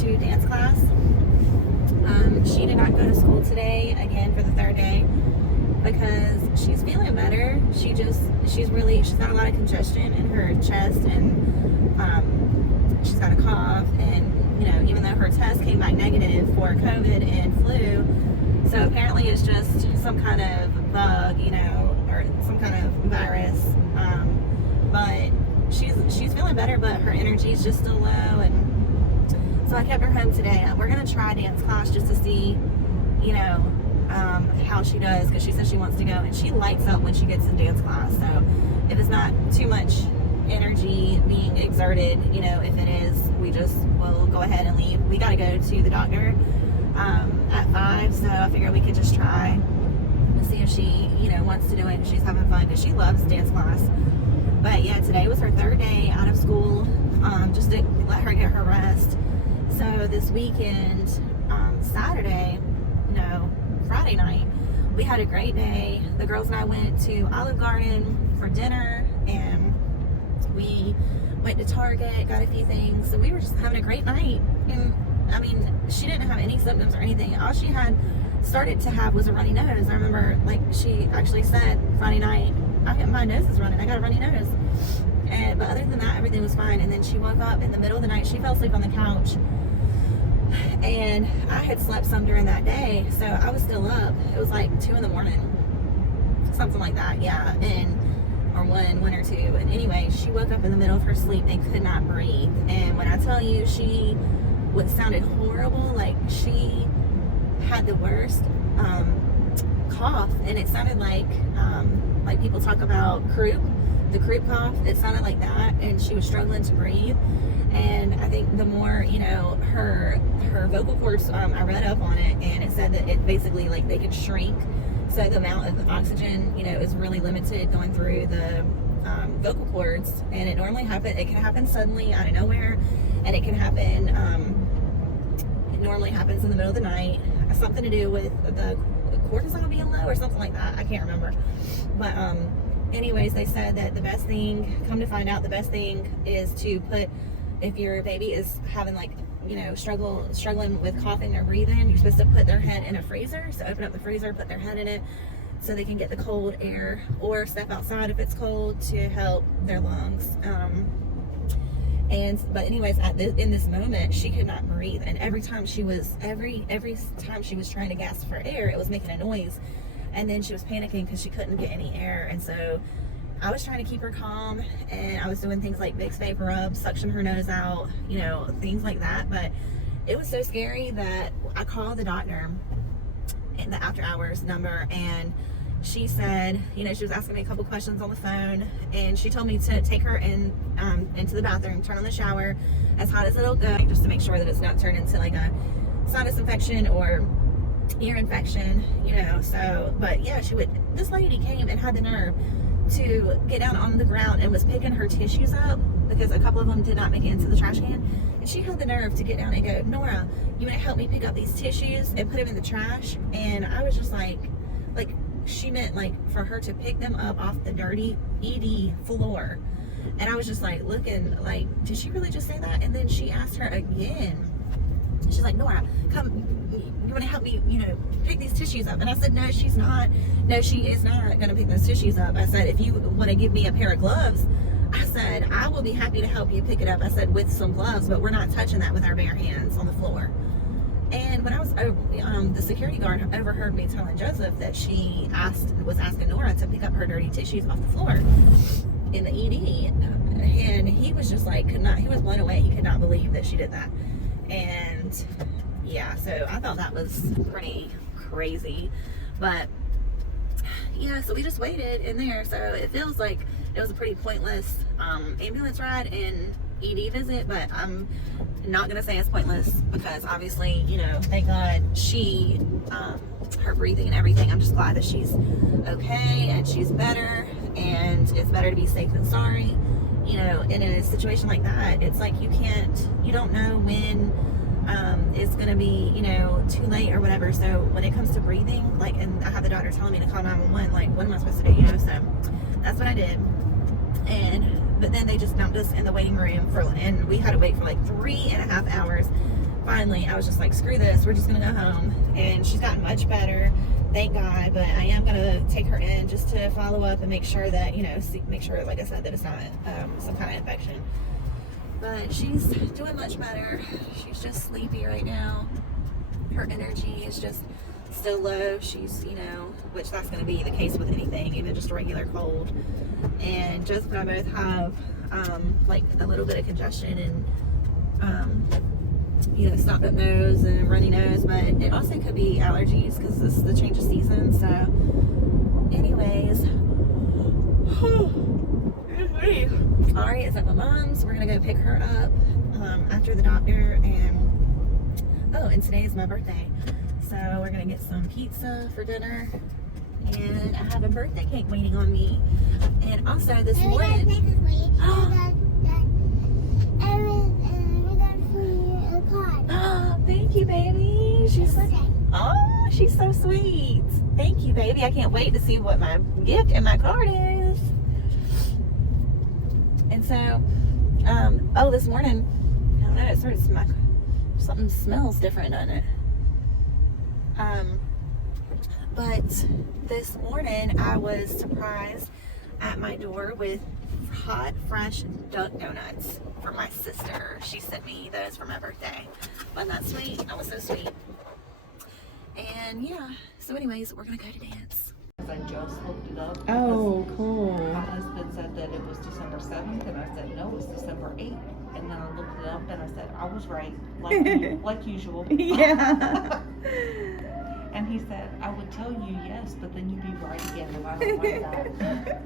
to dance class. She did not go to school today, again, for the third day, because she's feeling better. She's got a lot of congestion in her chest, and she's got a cough, and, even though her test came back negative for COVID and flu, so apparently it's just some kind of bug, or some kind of virus, but she's feeling better, but her energy is just still low, and so I kept her home today. We're going to try dance class just to see, how she does, because she says she wants to go, and she lights up when she gets in dance class. So if it's not too much energy being exerted, if it is, we'll go ahead and leave. We got to go to the doctor at 5, so I figured we could just try and see if she, wants to do it, and she's having fun, because she loves dance class. But yeah, today was her third day out of school, just to let her get her rest. So this weekend, Friday night, we had a great day. The girls and I went to Olive Garden for dinner, and we went to Target, got a few things. So we were just having a great night. And she didn't have any symptoms or anything. All she had started to have was a runny nose. I remember, she actually said Friday night, my nose is running, I got a runny nose. But other than that, everything was fine. And then she woke up in the middle of the night. She fell asleep on the couch, and I had slept some during that day, so I was still up. It was like 2 in the morning, something like that, yeah, or 1 or 2. And anyway, she woke up in the middle of her sleep and could not breathe. And when I tell you, what sounded horrible, like she had the worst cough, and it sounded like people talk about the croup cough. It sounded like that, and she was struggling to breathe. And I think the more, her vocal cords, I read up on it, and it said that it basically, they could shrink. So the amount of oxygen, is really limited going through the vocal cords. And it can happen suddenly out of nowhere, and it can happen, it normally happens in the middle of the night. Something to do with the cortisol being low or something like that. I can't remember. But anyways, they said that the best thing, come to find out, the best thing is to if your baby is having struggling with coughing or breathing, you're supposed to put their head in a freezer. So open up the freezer, put their head in it, so they can get the cold air, or step outside if it's cold to help their lungs. But anyways, in this moment, she could not breathe, and every time she was trying to gasp for air, it was making a noise, and then she was panicking because she couldn't get any air. And so I was trying to keep her calm, and I was doing things like Vicks vapor rub, suction her nose out, things like that. But it was so scary that I called the doctor in the after hours number, and she said, she was asking me a couple questions on the phone, and she told me to take her into the bathroom, turn on the shower as hot as it'll go, just to make sure that it's not turned into a sinus infection or ear infection, So, but yeah, this lady came and had the nerve to get down on the ground and was picking her tissues up, because a couple of them did not make it into the trash can, and she had the nerve to get down and go, "Nora, you want to help me pick up these tissues and put them in the trash?" And I was just like she meant for her to pick them up off the dirty ED floor. And I was just looking did she really just say that? And then she asked her again. She's like, "Nora, come, you want to help me, pick these tissues up?" And I said, "No, she's not. No, she is not going to pick those tissues up." I said, "If you want to give me a pair of gloves," I said, "I will be happy to help you pick it up." I said, "With some gloves, but we're not touching that with our bare hands on the floor." And when I was over, the security guard overheard me telling Joseph that she was asking Nora to pick up her dirty tissues off the floor in the ED, and he was just he was blown away. He could not believe that she did that. And yeah, so I thought that was pretty crazy. But yeah, so we just waited in there. So it feels like it was a pretty pointless ambulance ride and ED visit, but I'm not gonna say it's pointless, because obviously, thank God her breathing and everything, I'm just glad that she's okay and she's better, and it's better to be safe than sorry. In a situation like that, it's you don't know when it's gonna be, too late or whatever. So when it comes to breathing, and I have the doctor telling me to call 911, what am I supposed to do, So that's what I did. But then they just dumped us in the waiting room and we had to wait for 3.5 hours finally I was just like, screw this, we're just gonna go home. And she's gotten much better, thank God, but I am gonna take her in just to follow up and make sure that, you know, make sure, like I said, that it's not some kind of infection. But she's doing much better. She's just sleepy right now. Her energy is just still low. She's, you know, which that's going to be the case with anything, even just a regular cold. And Joseph and I both have like a little bit of congestion and you know, stopped up nose and runny nose, but it also could be allergies because this is the change of season. So anyways, Ari is at my mom's. We're gonna go pick her up after the doctor, and today is my birthday, so we're gonna get some pizza for dinner, and I have a birthday cake waiting on me. And also this morning, thank you, baby. She's so sweet. Thank you, baby. I can't wait to see what my gift and my card is. And so, this morning, I don't know, it started something smells different, doesn't it? But this morning I was surprised at my door with hot, fresh duck donuts for my sister. She sent me those for my birthday. Wasn't that sweet? That was so sweet. And yeah, so anyways, we're gonna go to dance. I just looked it up. Oh, cool. My husband said that it was December 7th, and I said, no, it's December 8th. And then I looked it up, and I said, I was right, like usual. Yeah. And he said, I would tell you yes, but then you'd be right again, and I don't like that.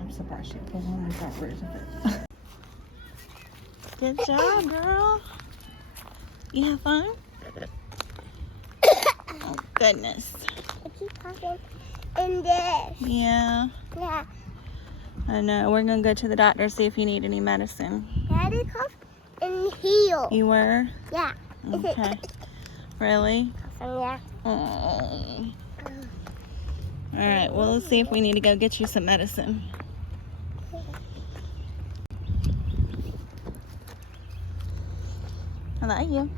I'm surprised she pulled on and got rid of it. Good job, girl. You have fun? Oh, goodness. I keep talking in this. Yeah. Yeah. I know. We're gonna go to the doctor, see if you need any medicine. Daddy cough and heal. You were? Yeah. Okay. Really? Yeah. Oh. Alright, well, let's see if we need to go get you some medicine. I love you.